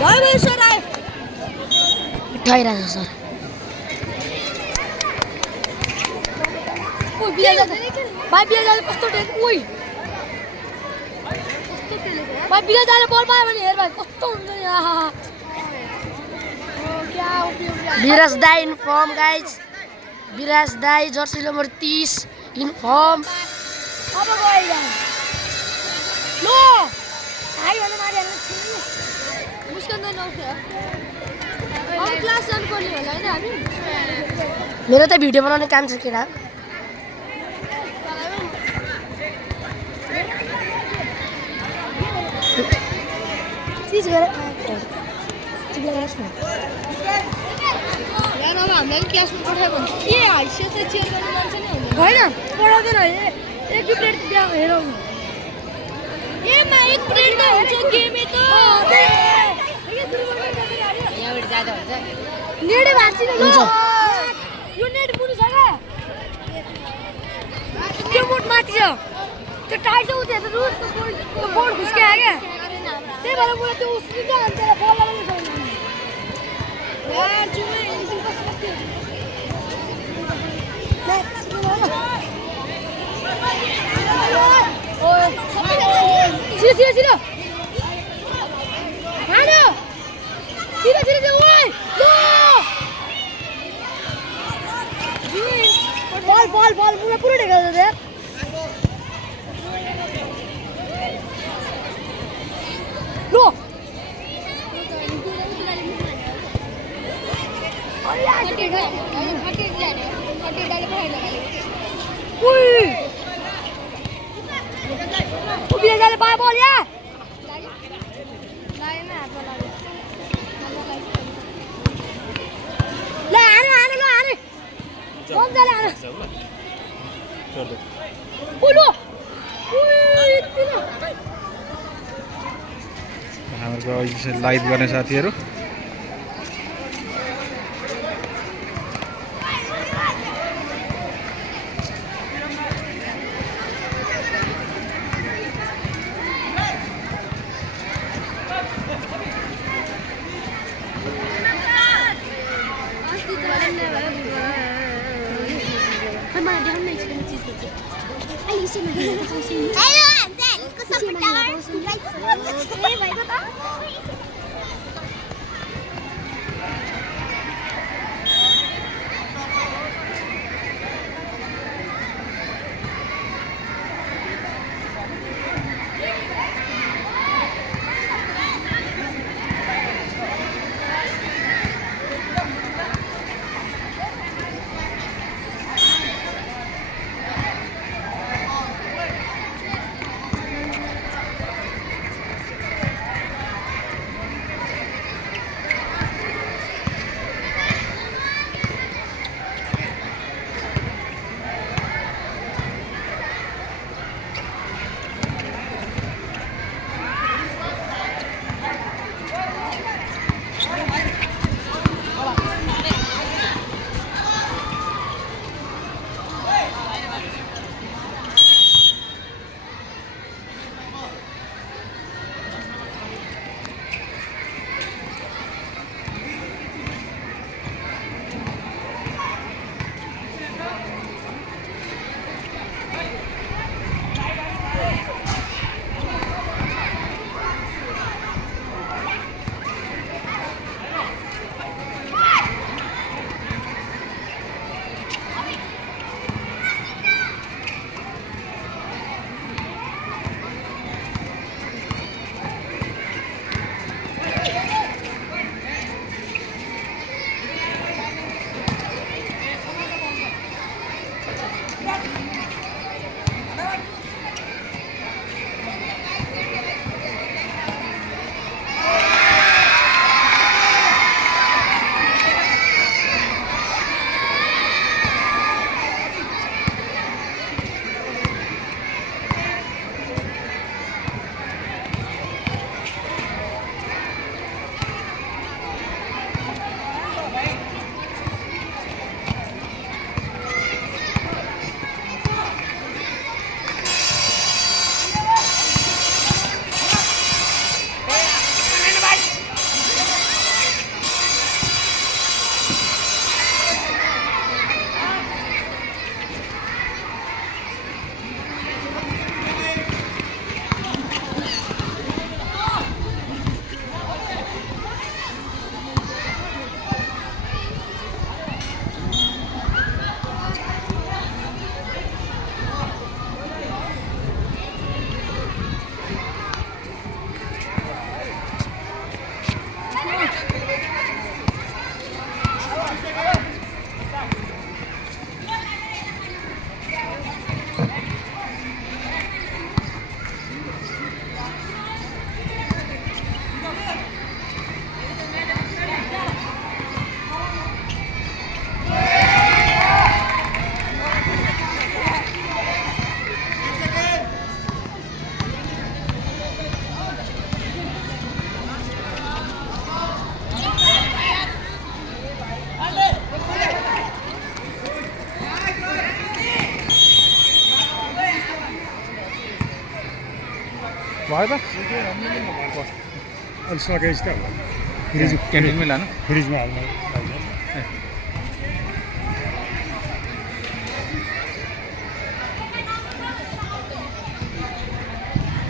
भयो सर आयो उठाइरहेछ सर भाइ बिहा जाँदा कस्तो टेक ओइ भाइ बिहा जाँदा बल पायो भने हेर भाइ कस्तो हुन्छ नि आहा विराज दाई इन फर्म गाइज विराज दाई जर्सी नम्बर 30 इन फर्म अब गयो लो हाई भने मारि हाल्नु मुस्कान त नउठ्यो अब क्लास जानु पर्ने होला हैन हामी मेरो त भिडियो बनाउने काम छ केटा चीज गरे यार अब हामीलाई क्लासमा पठायो भने के हैसियत चाहिँ चेयर गर्ने मान्छे नै हुँदैन हैन पढाउँदैन एक प्लेट बिहा हेरौ ए मा एक प्लेट त हुन्छ गेमै त यहाँबाट जाँदा हुन्छ नेडे भाँच्चिन ल यो नेट पुरो छ के त्यो मोट माथि छ त्यो टाइट छ उते त रुस बोर्ड घुस्क्या के त्यही भएर मलाई त्यो उसले त अन्त बल लगाउनु छैन यार जुमे इसी कस्तो ओए छिटो छिटो हानो छिटो छिटो ओए लो बल पुरो ढेका छ यार लो बिहाले पाए बोल या ले आने कौन चले आने बोलो हाम्रो लाइभ गर्ने साथीहरु भयो त अलि सकेपछि त क्यान्टिनमै लानु फ्रिजमा हाल्नु